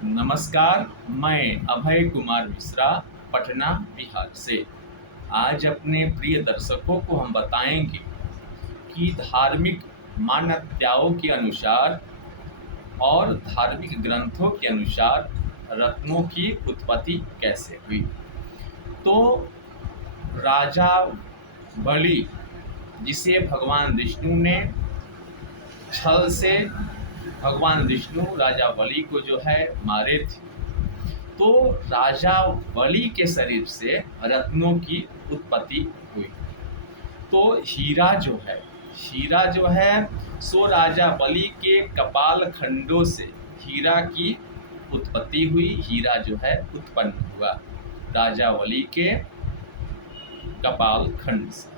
नमस्कार, मैं अभय कुमार मिश्रा, पटना, बिहार से। आज अपने प्रिय दर्शकों को हम बताएंगे कि धार्मिक मान्यताओं के अनुसार और धार्मिक ग्रंथों के अनुसार रत्नों की उत्पत्ति कैसे हुई। तो राजा बलि, जिसे भगवान विष्णु ने छल से भगवान विष्णु राजा बलि को जो है मारे थे, तो राजा बलि के शरीर से रत्नों की उत्पत्ति हुई। तो हीरा जो है सो राजा बलि के कपाल खंडों से हीरा की उत्पत्ति हुई। हीरा जो है उत्पन्न हुआ राजा बलि के कपाल खंड से।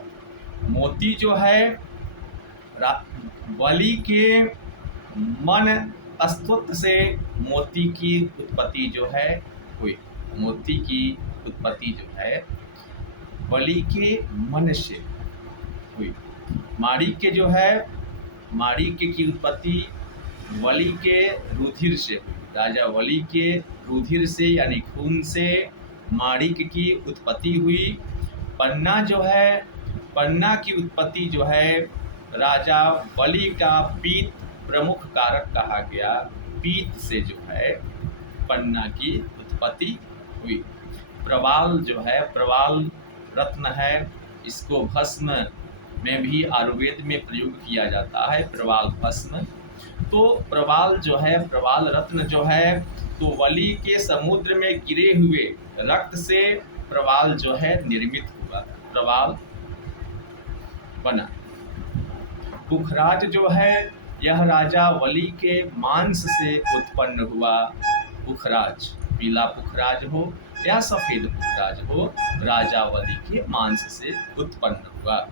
मोती जो है बलि के मन अस्तित्व से मोती की उत्पत्ति जो है हुई। मोती की उत्पत्ति जो है बलि के मन से हुई। माणिक्य की उत्पत्ति बलि के रुधिर से हुई। राजा बलि के रुधिर से यानी खून से माणिक्य की उत्पत्ति हुई। पन्ना की उत्पत्ति जो है राजा बलि का पीत प्रमुख कारक कहा गया। पीत से जो है पन्ना की उत्पत्ति हुई। प्रवाल रत्न है, इसको भस्म में भी आयुर्वेद में प्रयोग किया जाता है, प्रवाल भस्म। तो प्रवाल रत्न जो है तो बलि के समुद्र में गिरे हुए रक्त से प्रवाल जो है निर्मित हुआ, प्रवाल बना। पुखराज जो है यह राजा बलि के मांस से उत्पन्न हुआ। पुखराज, पीला पुखराज हो या सफेद पुखराज हो, राजा बलि के मांस से उत्पन्न हुआ।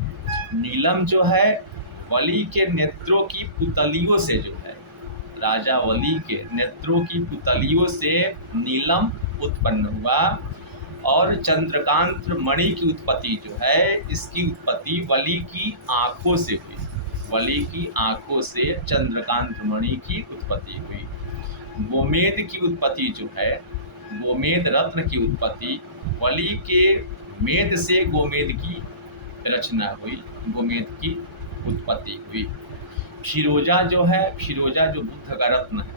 नीलम जो है बलि के नेत्रों की पुतलियों से जो है, राजा बलि के नेत्रों की पुतलियों से नीलम उत्पन्न हुआ। और चंद्रकांत मणि की उत्पत्ति जो है, इसकी उत्पत्ति बलि की आंखों से हुई। बलि की आंखों से चंद्रकांत मणि की उत्पत्ति हुई। गोमेद की उत्पत्ति जो है, गोमेद रत्न की उत्पत्ति बलि के मेद से गोमेद की रचना हुई, गोमेद की उत्पत्ति हुई। फिरोजा जो बुद्ध का रत्न है।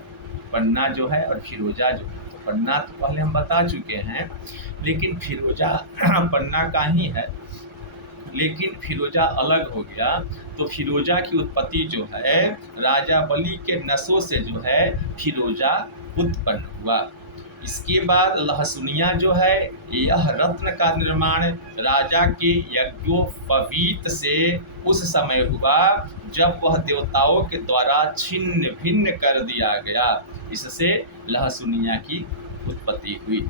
पन्ना जो है और फिरोजा जो है, तो पन्ना तो पहले हम बता चुके हैं, लेकिन फिरोजा पन्ना का ही है, लेकिन फिरोजा अलग हो गया। तो फिरोजा की उत्पत्ति जो है राजा बलि के नसों से जो है फिरोजा उत्पन्न हुआ। इसके बाद लहसुनिया जो है, यह रत्न का निर्माण राजा के यज्ञोपवीत से उस समय हुआ जब वह देवताओं के द्वारा छिन्न भिन्न कर दिया गया। इससे लहसुनिया की उत्पत्ति हुई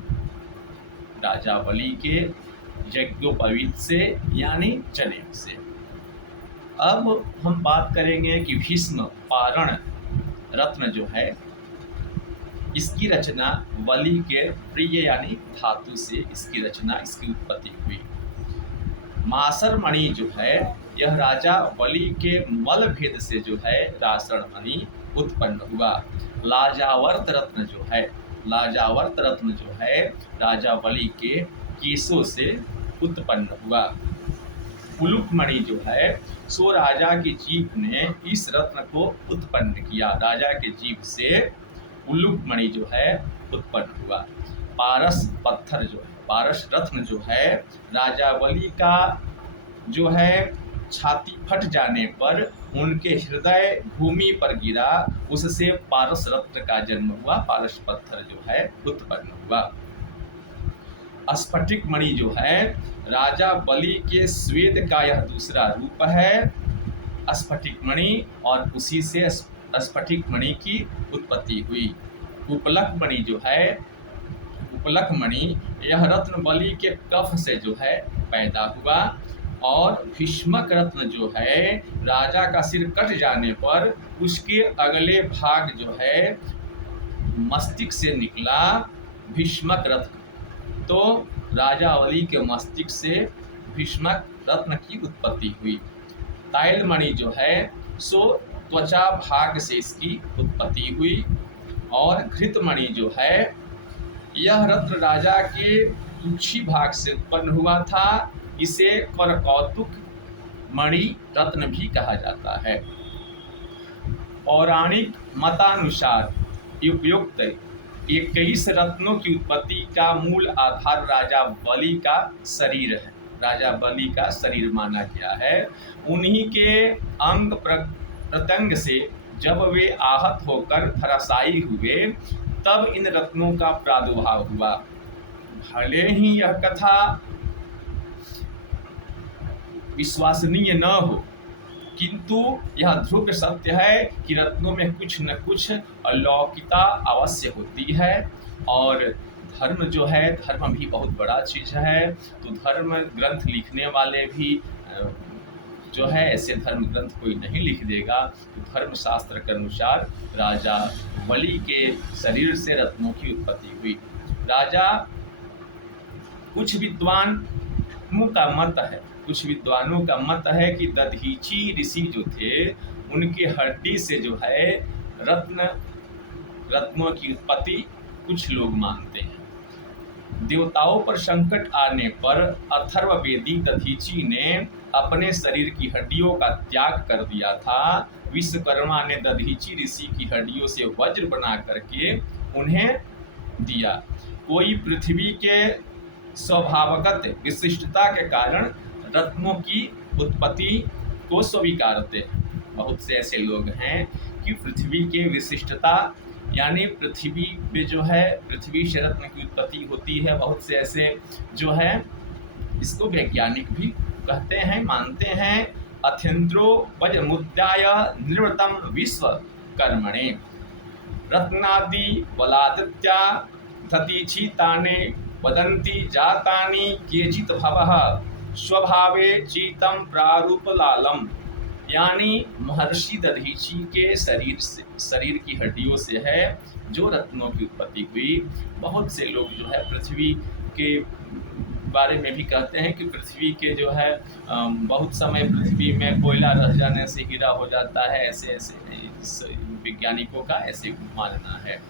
राजा बलि के यज्ञोपवीत से यानी जनेऊ से। अब हम बात करेंगे कि भीष्म पारण रत्न जो है, इसकी रचना बलि के प्रिय यानी धातु से इसकी उत्पत्ति हुई। मासर मणि जो है, यह राजा बलि के मल भेद से जो है रासण मणि उत्पन्न हुआ। लाजावर्त रत्न जो है राजा बलि के केशों से उत्पन्न हुआ। उलूक मणि जो है सो राजा की जीभ ने इस रत्न को उत्पन्न किया। राजा के जीभ से उलूक मणि जो है उत्पन्न हुआ। पारस रत्न जो है राजा बलि का जो है छाती फट जाने पर उनके हृदय भूमि पर गिरा, उससे पारस रत्न का जन्म हुआ। पारस पत्थर जो है उत्पन्न हुआ। स्फटिक मणि जो है राजा बलि के स्वेद का यह दूसरा रूप है, स्फटिक मणि, और उसी से स्फटिक मणि की उत्पत्ति हुई। उपलक मणि यह रत्न बलि के कफ से जो है पैदा हुआ। और भीष्मक रत्न जो है राजा का सिर कट जाने पर उसके अगले भाग जो है मस्तिष्क से निकला, भीष्मक रत्न। तो राजा बलि के मस्तिष्क से भीष्मक रत्न की उत्पत्ति हुई। ताइल मणि जो है सो त्वचा भाग से इसकी उत्पत्ति हुई। और घृतमणि जो है यह रत्न राजा के कुक्षी भाग से उत्पन्न हुआ था। इसे करकौतुक मणि रत्न भी कहा जाता है। पौराणिक मतानुसार उपयुक्त 21 रत्नों की उत्पत्ति का मूल आधार राजा बलि का शरीर है। राजा बलि का शरीर माना गया है। उन्हीं के अंग प्रत्यंग से जब वे आहत होकर धराशायी हुए तब इन रत्नों का प्रादुर्भाव हुआ। भले ही यह कथा विश्वसनीय न हो, किंतु यह ध्रुव सत्य है कि रत्नों में कुछ न कुछ अलौकिकता अवश्य होती है। और धर्म जो है, धर्म भी बहुत बड़ा चीज़ है। तो धर्म ग्रंथ लिखने वाले भी जो है ऐसे धर्म ग्रंथ कोई नहीं लिख देगा। तो धर्म शास्त्र के अनुसार राजा बलि के शरीर से रत्नों की उत्पत्ति हुई। राजा कुछ विद्वानों का मत है कि दधीची ऋषि जो थे उनके हड्डी से जो है रत्नों की उत्पत्ति कुछ लोग मानते हैं। देवताओं पर संकट आने पर अथर्ववेदी दधीची ने अपने शरीर की हड्डियों का त्याग कर दिया था। विश्वकर्मा ने दधीची ऋषि की हड्डियों से वज्र बना करके उन्हें दिया। कोई पृथ्वी के स्वभावगत विशिष्टता के कारण रत्नों की उत्पत्ति को स्वीकारते हैं। बहुत से ऐसे लोग हैं कि पृथ्वी के विशिष्टता यानी पृथ्वी पे जो है पृथ्वी से रत्न की उत्पत्ति होती है। बहुत से ऐसे जो है इसको वैज्ञानिक भी कहते हैं, मानते हैं। अथेन्द्रो वज्रमुद्याय निवृतम विश्व कर्मणे रत्नादि बलादित्या दधीची ताने वदन्ति जातानि केचित् भवः स्वभावे चीतम प्रारूप लालम। यानी महर्षि दधीची के शरीर की हड्डियों से है जो रत्नों की उत्पत्ति हुई। बहुत से लोग जो है पृथ्वी के बारे में भी कहते हैं कि पृथ्वी के जो है बहुत समय पृथ्वी में कोयला रह जाने से हीरा हो जाता है। ऐसे वैज्ञानिकों का ऐसे मानना है।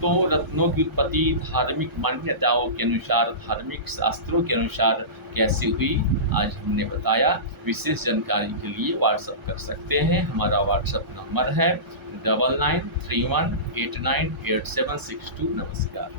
तो रत्नों की उत्पत्ति धार्मिक मान्यताओं के अनुसार, धार्मिक शास्त्रों के अनुसार कैसे हुई आज हमने बताया। विशेष जानकारी के लिए व्हाट्सएप कर सकते हैं। हमारा व्हाट्सएप नंबर है 9931898762। नमस्कार।